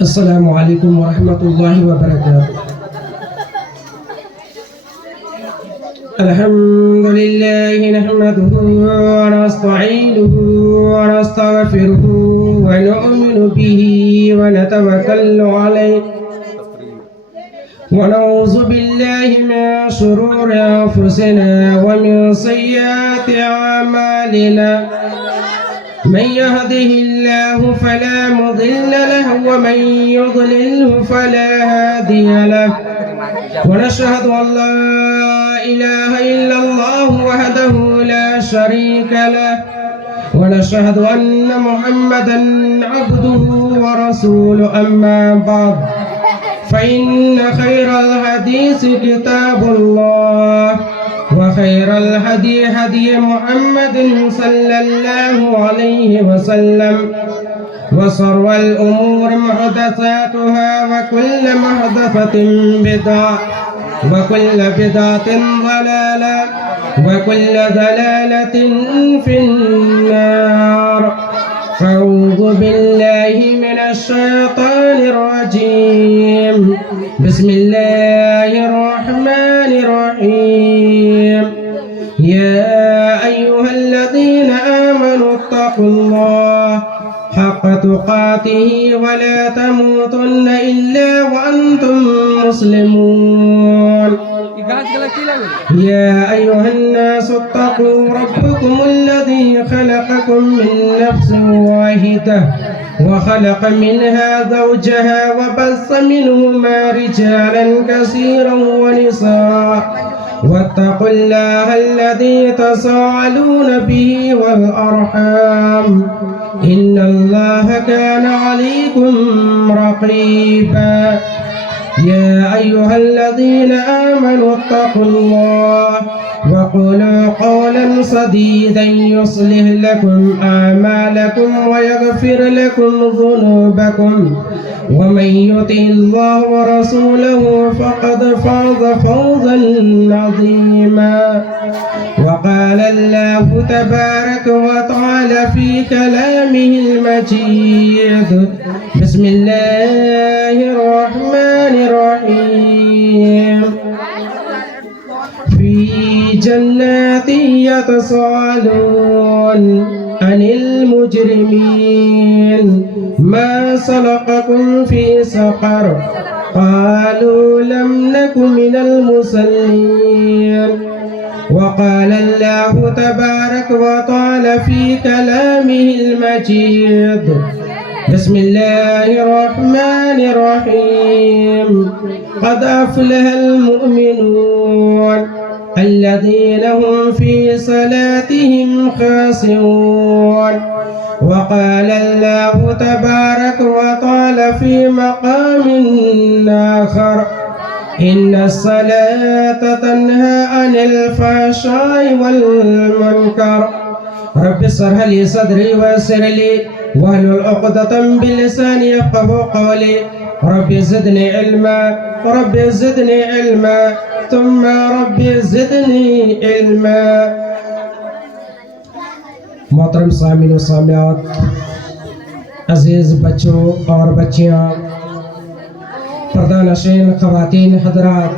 السلام علیکم ورحمۃ اللہ وبرکاتہ الحمد لله نحمده ونستعينه ونستغفره ونؤمن به ونتوكل عليه ونعوذ بالله من شرور أنفسنا ومن سيئات أعمالنا من يهده الله فلا مضل له ومن يضلله فلا هادي له ونشهد أن لا إله إلا الله وحده لا شريك له ونشهد أن محمدا عبده ورسوله أما بعد فإن خير الحديث كتاب الله وخير الهدي هدي محمد صلى الله عليه وسلم وشر الأمور محدثاتها وكل محدثة بدعة وكل بدعة ضلالة وكل ضلالة في النار أعوذ بالله من الشيطان الرجيم بسم الله الرحمن الرحيم يا أيها الذين آمنوا اتقوا الله حق تقاته ولا تموتن إلا وأنتم مسلمون يا أيها الناس اتقوا ربكم الذي خلقكم من نفس واحدة وخلق منها زوجها وبث منهما رجالا كثيرا ونساء واتقوا الله الذي تساءلون به والأرحام إن الله كان عليكم رقيبا يا أيها الذين آمنوا اتقوا الله وقولوا قولا سديدا يصلح لكم أعمالكم ويغفر لكم ذنوبكم ومن يطع الله ورسوله فقد فاز فوزا عظيما وقال الله تبارك وتعالى في كلامه المجيد بسم الله الرحمن الرحيم في جنات يتساءلون عن المجرمين ما سلككم في سقر قالوا لم نك من المصلين وقال الله تبارك وتعالى في كلامه المجيد بسم الله الرحمن الرحيم قد أفلح المؤمنون الذين هم في صلاتهم خاشعون وقال الله تبارك وتعالى في مقام آخر إن الصلاة تنهى عن الفحشاء والمنكر رب اشرح لي صدري ويسر لي واحلل عقدة بلساني يفقهوا قولي رب زدني علما رب زدني علما ثم رب زدني علما. محترم سامعین و سامعات، عزیز بچوں اور بچیاں، پردہ نشین خواتین حضرات،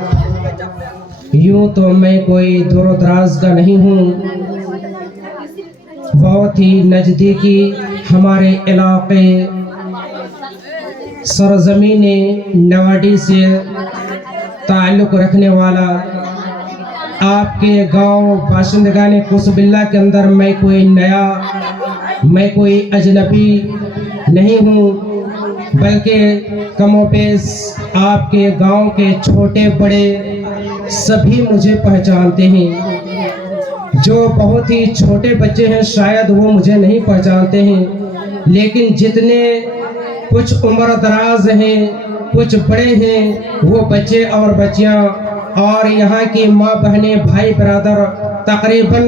یوں تو میں کوئی دور و دراز کا نہیں ہوں، بہت ہی نزدیکی ہمارے علاقے سرزمین نواڈی سے تعلق رکھنے والا، آپ کے گاؤں باشندگان قصب اللہ کے اندر میں کوئی نیا، میں کوئی اجنبی نہیں ہوں، بلکہ کم و بیش آپ کے گاؤں کے چھوٹے بڑے سبھی مجھے پہچانتے ہیں. جو بہت ہی چھوٹے بچے ہیں شاید وہ مجھے نہیں پہچانتے ہیں، لیکن جتنے کچھ عمر دراز ہیں، کچھ بڑے ہیں، وہ بچے اور بچیاں اور یہاں کی ماں بہنیں بھائی برادر تقریباً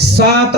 7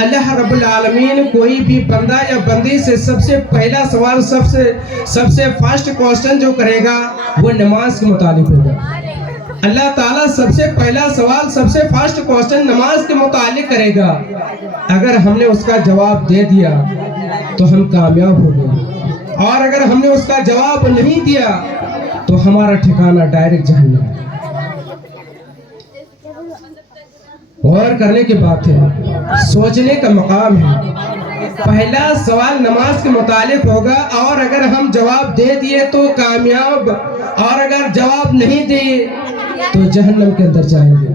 اللہ رب العالمین کوئی بھی بندہ یا بندی سے سب سے پہلا سوال سب سے فرسٹ کوسچن جو کرے گا وہ نماز کے متعلق ہوگا. اللہ تعالیٰ سب سے پہلا سوال سب سے فرسٹ کوسچن نماز کے متعلق کرے گا. اگر ہم نے اس کا جواب دے دیا تو ہم کامیاب ہو گئے، اور اگر ہم نے اس کا جواب نہیں دیا تو ہمارا ٹھکانہ ڈائریکٹ جہنم ہے. غور کرنے کی بات ہے، سوچنے کا مقام ہے. پہلا سوال نماز کے متعلق ہوگا، اور اگر ہم جواب دے دیے تو کامیاب، اور اگر جواب نہیں دیے تو جہنم کے اندر جائیں گے.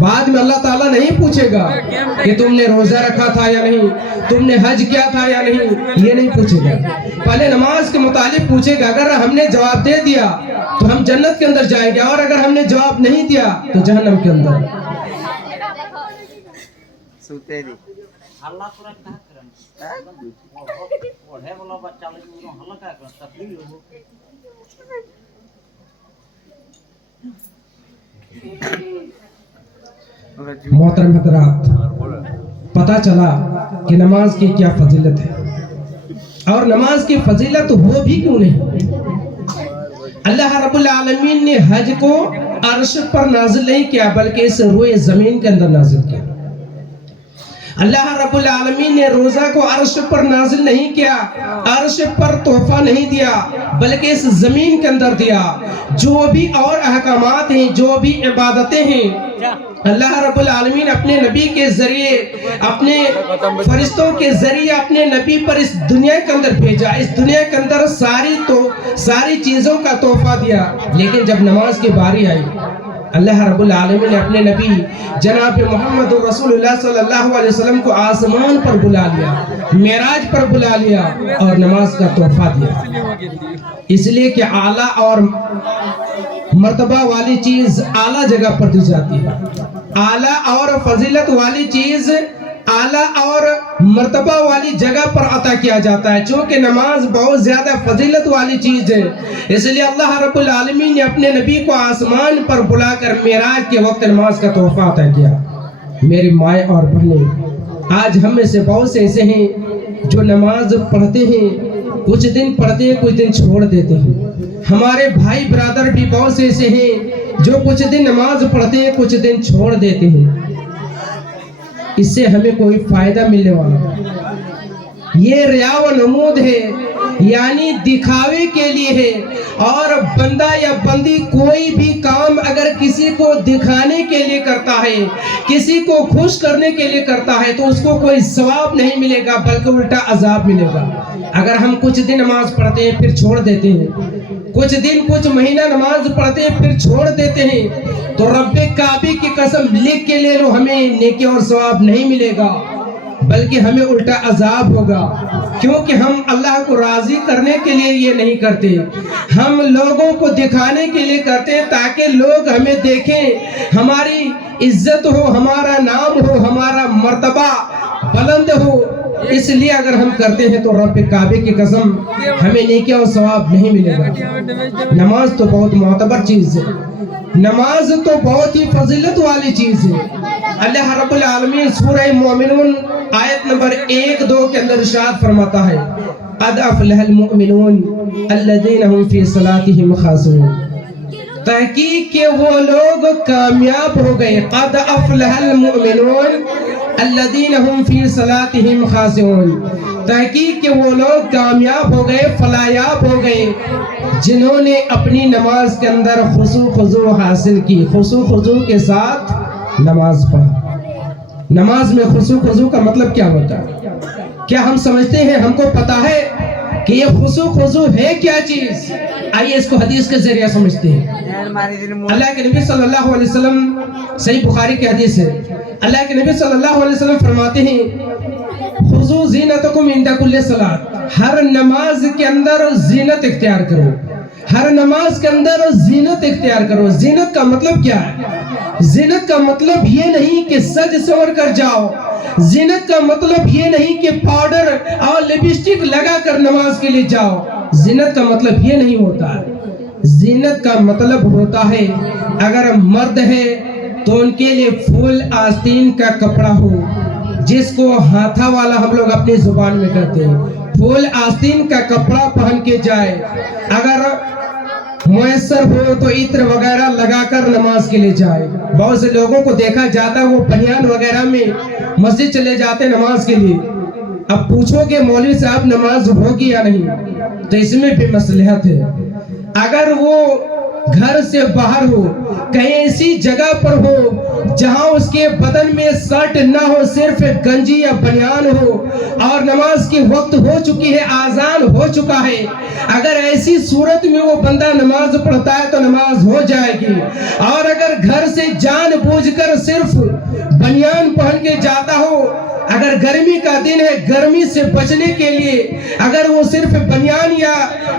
بعد میں اللہ تعالیٰ نہیں پوچھے گا کہ تم نے روزہ رکھا تھا یا نہیں، تم نے حج کیا تھا یا نہیں، یہ نہیں پوچھے گا. پہلے نماز کے متعلق پوچھے گا. اگر ہم نے جواب دے دیا تو ہم جنت کے اندر جائیں گے، اور اگر ہم نے جواب نہیں دیا تو جہنم کے اندر. محترم حضرات، پتہ چلا کہ نماز کی کیا فضیلت ہے، اور نماز کی فضیلت ہو بھی کیوں نہیں. اللہ رب العالمین نے حج کو عرش پر نازل نہیں کیا بلکہ اس روئے زمین کے اندر نازل کیا. اللہ رب العالمین نے روزہ کو عرش پر نازل نہیں کیا، عرش پر تحفہ نہیں دیا بلکہ اس زمین کے اندر دیا. جو بھی اور احکامات ہیں، جو بھی عبادتیں ہیں، اللہ رب العالمین اپنے نبی کے ذریعے، اپنے فرشتوں کے ذریعے اپنے نبی پر اس دنیا کے اندر بھیجا. اس دنیا کے اندر ساری چیزوں کا تحفہ دیا. لیکن جب نماز کی باری آئی، اللہ رب العالمین نے اپنے نبی جناب محمد رسول اللہ صلی اللہ علیہ وسلم کو آسمان پر بلا لیا، معراج پر بلا لیا اور نماز کا تحفہ دیا. اس لیے کہ اعلیٰ اور مرتبہ والی چیز اعلیٰ جگہ پر دی جاتی ہے. اعلیٰ اور فضیلت والی چیز اعلیٰ اور مرتبہ والی جگہ پر عطا کیا جاتا ہے. چونکہ نماز بہت زیادہ فضیلت والی چیز ہے، اس لیے اللہ رب العالمین نے اپنے نبی کو آسمان پر بلا کر معراج کے وقت نماز کا تحفہ عطا کیا. میری مائیں اور بہنیں، آج ہم میں سے بہت سے ایسے ہیں جو نماز پڑھتے ہیں، کچھ دن پڑھتے ہیں، کچھ دن چھوڑ دیتے ہیں. ہمارے بھائی برادر بھی بہت سے ایسے ہیں جو کچھ دن نماز پڑھتے ہیں، کچھ دن چھوڑ دیتے ہیں. اس سے ہمیں کوئی فائدہ ملنے والا؟ یہ ریا و نمود ہے، یعنی دکھاوے کے لیے ہے. اور بندہ یا بندی کوئی بھی کام اگر کسی کو دکھانے کے لیے کرتا ہے، کسی کو خوش کرنے کے لیے کرتا ہے تو اس کو کوئی ثواب نہیں ملے گا بلکہ الٹا عذاب ملے گا. اگر ہم کچھ دن نماز پڑھتے ہیں پھر چھوڑ دیتے ہیں، کچھ دن کچھ مہینہ نماز پڑھتے ہیں پھر چھوڑ دیتے ہیں، تو رب کعبے کی قسم لکھ کے لے لو، ہمیں نیکی اور ثواب نہیں ملے گا بلکہ ہمیں الٹا عذاب ہوگا. کیونکہ ہم اللہ کو راضی کرنے کے لیے یہ نہیں کرتے، ہم لوگوں کو دکھانے کے لیے کرتے ہیں تاکہ لوگ ہمیں دیکھیں، ہماری عزت ہو، ہمارا نام ہو، ہمارا مرتبہ بلند ہو. اس لیے اگر ہم کرتے ہیں تو رب کعبے کی قسم ہمیں نیکی اور ثواب نہیں ملے گا. نماز تو بہت معتبر چیز ہے، نماز تو بہت ہی فضیلت والی چیز ہے. اللہ رب العالمین سورہ مومنون آیت نمبر 1-2 کے اندر ارشاد فرماتا ہے، قد افلح المؤمنون الذین هم فی صلاتهم خاشعون. تحقیق کہ وہ لوگ کامیاب ہو گئے. قد افلح المؤمنون الذین هم فی صلاتهم خاشعون. تحقیق کہ وہ لوگ کامیاب ہو گئے، فلاحیاب ہو گئے جنہوں نے اپنی نماز کے اندر خشوع خضوع حاصل کی. خشوع خضوع کے ساتھ نماز پڑھا. نماز میں خشوع خضوع کا مطلب کیا ہوتا ہے؟ کیا ہم سمجھتے ہیں، ہم کو پتا ہے کہ یہ خشوع خضوع ہے کیا چیز؟ آئیے اس کو حدیث کے ذریعے سمجھتے ہیں. اللہ کے نبی صلی اللہ علیہ وسلم، صحیح بخاری کی حدیث ہے، اللہ کے نبی صلی اللہ علیہ وسلم فرماتے ہیں، خذوا زینتکم عند کل صلاۃ. ہر نماز کے اندر زینت اختیار کرو، ہر نماز کے اندر زینت اختیار کرو. زینت کا مطلب کیا ہے؟ زینت کا مطلب یہ نہیں کہ سج سور کر جاؤ، زینت کا مطلب یہ نہیں کہ پاؤڈر اور لپسٹک لگا کر نماز کے لیے جاؤ. زینت کا مطلب یہ نہیں ہوتا. زینت کا مطلب ہوتا ہے اگر مرد ہے تو ان کے لیے پھول آستین کا کپڑا ہو، جس کو ہاتھا والا ہم لوگ اپنی زبان میں کہتے ہیں، پھول آستین کا کپڑا پہن کے جائے، اگر میسر ہو تو عطر وغیرہ لگا کر نماز کے لیے جائے۔ بہت سے لوگوں کو دیکھا جاتا ہے وہ بنیان وغیرہ میں مسجد چلے جاتے نماز کے لیے۔ اب پوچھو کہ مولوی صاحب نماز ہوگی یا نہیں، تو اس میں بھی مصلحت ہے۔ اگر وہ گھر سے باہر ہو، کہیں ایسی جگہ پر ہو جہاں اس کے بدن میں سرٹ نہ ہو، صرف گنجی یا بنیان ہو، اور نماز کی وقت ہو چکی ہے، آذان ہو چکا ہے، اگر ایسی صورت میں وہ بندہ نماز پڑھتا ہے تو نماز ہو جائے گی۔ اور اگر گھر سے جان بوجھ کر صرف بنیان پہن کے جاتا ہو، اگر گرمی کا دن ہے گرمی سے بچنے کے لیے اگر وہ صرف بنیان یا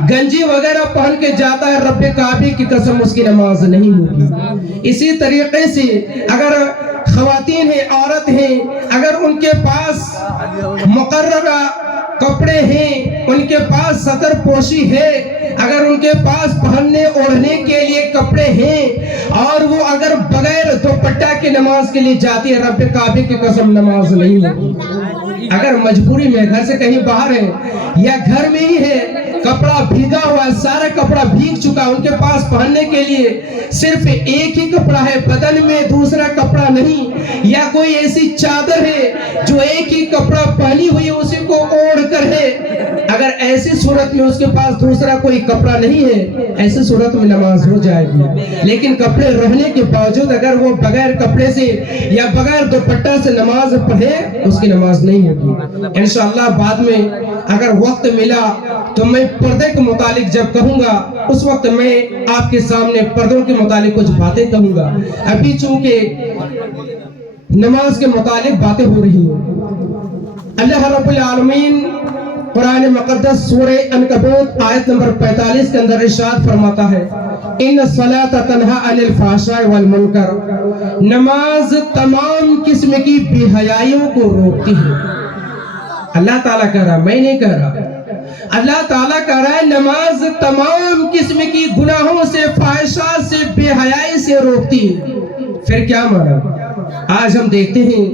گنجی وغیرہ پہن کے جاتا ہے، رب کعبے کی قسم اس کی نماز نہیں ہوگی۔ اسی طریقے سے اگر خواتین ہیں، عورت ہیں، اگر ان کے پاس مقررہ کپڑے ہیں، ان کے پاس ستر پوشی ہے، اگر ان کے پاس پہننے اوڑھنے کے لیے کپڑے ہیں، اور وہ اگر بغیر دوپٹہ کے نماز کے لیے جاتی ہے، رب کعبے کی قسم نماز نہیں ہوگی۔ اگر مجبوری میں گھر سے کہیں باہر ہے یا گھر میں ہی ہے، کپڑا بھیگا ہوا ہے، سارا کپڑا بھیگ چکا، ان کے پاس پہننے کے لیے صرف ایک ہی کپڑا ہے، بدن میں دوسرا کپڑا نہیں، یا کوئی ایسی چادر ہے جو ایک ہی کپڑا پہنی ہوئی ہے اسی کو اوڑھ کر ہے، اگر ایسی صورت میں اس کے پاس دوسرا کوئی کپڑا نہیں ہے، ایسی صورت میں نماز ہو جائے گی۔ لیکن کپڑے رہنے کے باوجود اگر وہ بغیر کپڑے سے یا بغیر دوپٹہ سے نماز پڑھے، اس کی نماز نہیں ہوگی۔ انشاءاللہ بعد میں اگر وقت ملا تو میں پردے کے متعلق جب کہوں گا، اس وقت میں آپ کے سامنے پردوں کے متعلق کچھ باتیں کہوں گا۔ ابھی چونکہ نماز کے متعلق باتیں ہو رہی ہیں، اللہ رب العالمین قرآن مقدس سورہ عنکبوت آیت نمبر 45 کے اندر ارشاد فرماتا ہے، ان الصلاۃ تنہی عن الفحشاء والمنکر، نماز تمام قسم کی بے حیائیوں کو روکتی ہے۔ اللہ تعالیٰ کہہ رہا، میں نہیں کہہ رہا، اللہ تعالیٰ کہہ رہا ہے نماز تمام قسم کی گناہوں سے، فحشاء سے، بے حیائی سے روکتی ہے۔ پھر کیا مانا؟ آج ہم دیکھتے ہیں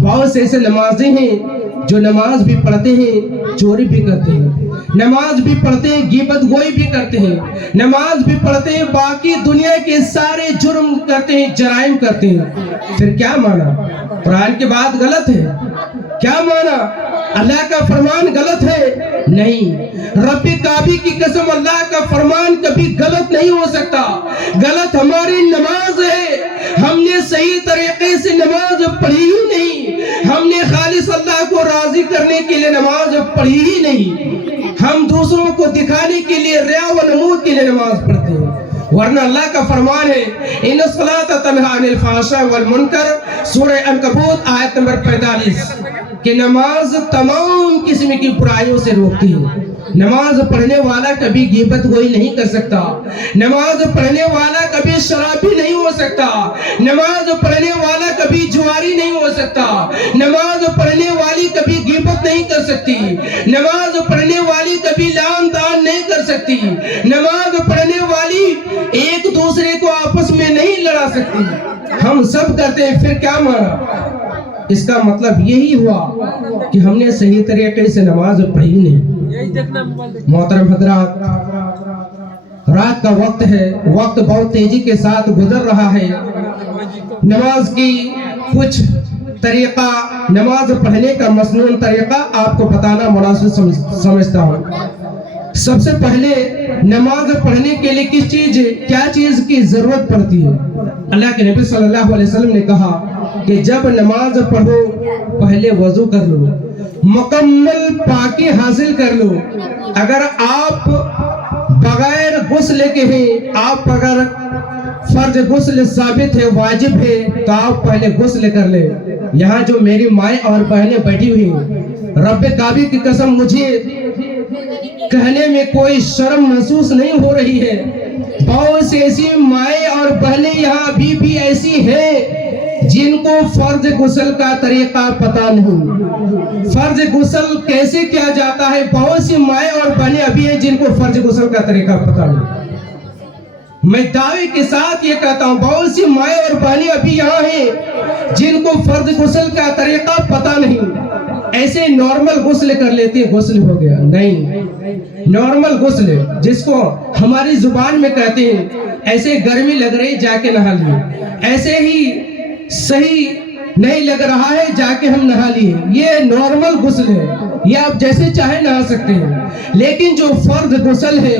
بہت سے ایسے نمازی ہیں جو نماز بھی پڑھتے ہیں، چوری بھی کرتے ہیں، نماز بھی پڑھتے ہیں، غیبت گوئی بھی کرتے ہیں، نماز بھی پڑھتے ہیں، باقی دنیا کے سارے جرم کرتے ہیں، جرائم کرتے ہیں۔ پھر کیا مانا؟ قرآن کی بات غلط ہے؟ کیا مانا؟ اللہ کا فرمان غلط ہے؟ نہیں، رب کعبے کی قسم اللہ کا فرمان کبھی غلط نہیں ہو سکتا۔ غلط ہماری نماز ہے، ہم نے صحیح طریقے سے نماز پڑھی ہی نہیں، ہم نے خالص اللہ کو راضی کرنے کے لیے نماز پڑھی ہی نہیں، ہم دوسروں کو دکھانے کے لیے ریا و نمود کے لیے نماز پڑھتے ہیں۔ ورنہ اللہ کا فرمان ہے ان الصلاۃ تنہی عن الفحشاء والمنکر، سورہ عنکبوت آیت نمبر 45، کہ نماز تمام قسم کی برائیوں سے روکتی ہے۔ نماز پڑھنے والا کبھی غیبت گوئی نہیں کر سکتا، نماز پڑھنے والا کبھی شرابی نہیں ہو سکتا، نماز پڑھنے والا کبھی جواری نہیں ہو سکتا، نماز پڑھنے والی کبھی غیبت نہیں کر سکتی، نماز پڑھنے والی کبھی لعن طعن نہیں کر سکتی، نماز پڑھنے والی ایک دوسرے کو آپس میں نہیں لڑا سکتی۔ ہم سب کرتے ہیں، پھر کیا مانا؟ اس کا مطلب یہی ہوا کہ ہم نے صحیح طریقے سے نماز پڑھی نہیں۔ محترم حضرات، رات کا وقت ہے، وقت بہت تیزی کے ساتھ گزر رہا ہے۔ نماز کی کچھ طریقہ، نماز پڑھنے کا مسنون طریقہ آپ کو بتانا مناسب سمجھتا ہوں۔ سب سے پہلے نماز پڑھنے کے لیے کیا چیز کی ضرورت پڑتی ہے؟ اللہ کے نبی صلی اللہ علیہ وسلم نے کہا کہ جب نماز پڑھو پہلے وضو کر لو، مکمل پاکی حاصل کر لو۔ اگر آپ بغیر غسل کے ہیں، آپ اگر فرض غسل ثابت ہے، واجب ہے، تو آپ پہلے غسل کر لیں۔ یہاں جو میری مائیں اور بہنیں بیٹھی ہوئی ہیں، رب کعبے کی قسم مجھے کہنے میں کوئی شرم محسوس نہیں ہو رہی ہے، بہت سی ایسی مائیں اور بہنیں یہاں بھی ایسی ہیں جن کو فرض غسل کا طریقہ پتہ نہیں، فرض غسل کیسے کیا جاتا ہے۔ بہت سی مائیں اور بہنیں ابھی ہیں جن کو فرض غسل کا طریقہ پتہ نہیں۔ میں دعوے کے ساتھ یہ کہتا ہوں بہت سی مائیں اور بہنیں ابھی یہاں ہیں جن کو فرض غسل کا طریقہ پتہ نہیں، ایسے نارمل غسل کر لیتے ہیں، غسل ہو گیا. نہیں، نارمل غسل جس کو ہماری زبان میں کہتے ہیں، ایسے گرمی لگ رہی جا کے نہا لیے، ایسے ہی صحیح نہیں لگ رہا ہے جا کے ہم نہا لیے، یہ نارمل غسل ہے، یہ آپ جیسے چاہے نہا سکتے ہیں. لیکن جو فرض غسل ہے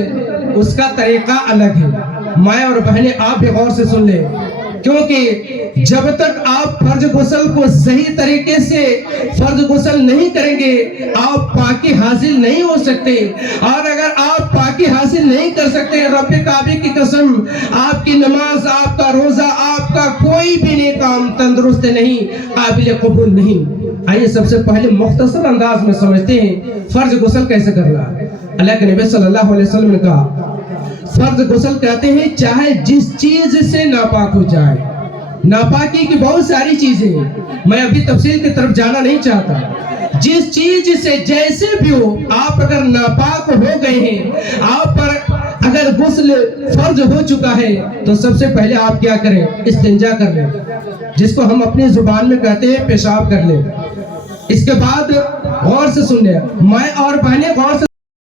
اس کا طریقہ الگ ہے. مائیں اور بہنیں آپ بھی غور سے سن لیں، کیونکہ جب تک آپ فرض غسل کو صحیح طریقے سے فرض غسل نہیں کریں گے آپ پاکی حاصل نہیں ہو سکتے. اور اگر آپ پاکی حاصل نہیں کر سکتے، رب کعبے کی قسم آپ کی نماز، آپ کا روزہ، آپ کا کوئی بھی نیک کام تندرست نہیں، قابل قبول نہیں. آئیے سب سے پہلے مختصر انداز میں سمجھتے ہیں فرض غسل کیسے کرنا ہے. اللہ کے نبی صلی اللہ علیہ وسلم نے کہا فرض غسل کہتے ہیں چاہے جس چیز سے ناپاک ہو جائے. ناپاکی کی بہت ساری چیزیں ہیں، میں ابھی تفصیل کی طرف جانا نہیں چاہتا. جس چیز سے جیسے بھی ہو، آپ اگر ناپاک ہو گئے ہیں، آپ پر اگر غسل فرض ہو چکا ہے تو سب سے پہلے آپ کیا کریں؟ استنجا کر لیں، جس کو ہم اپنی زبان میں کہتے ہیں پیشاب کر لیں. اس کے بعد غور سے سن لیں، مائیں اور بہنیں غور سے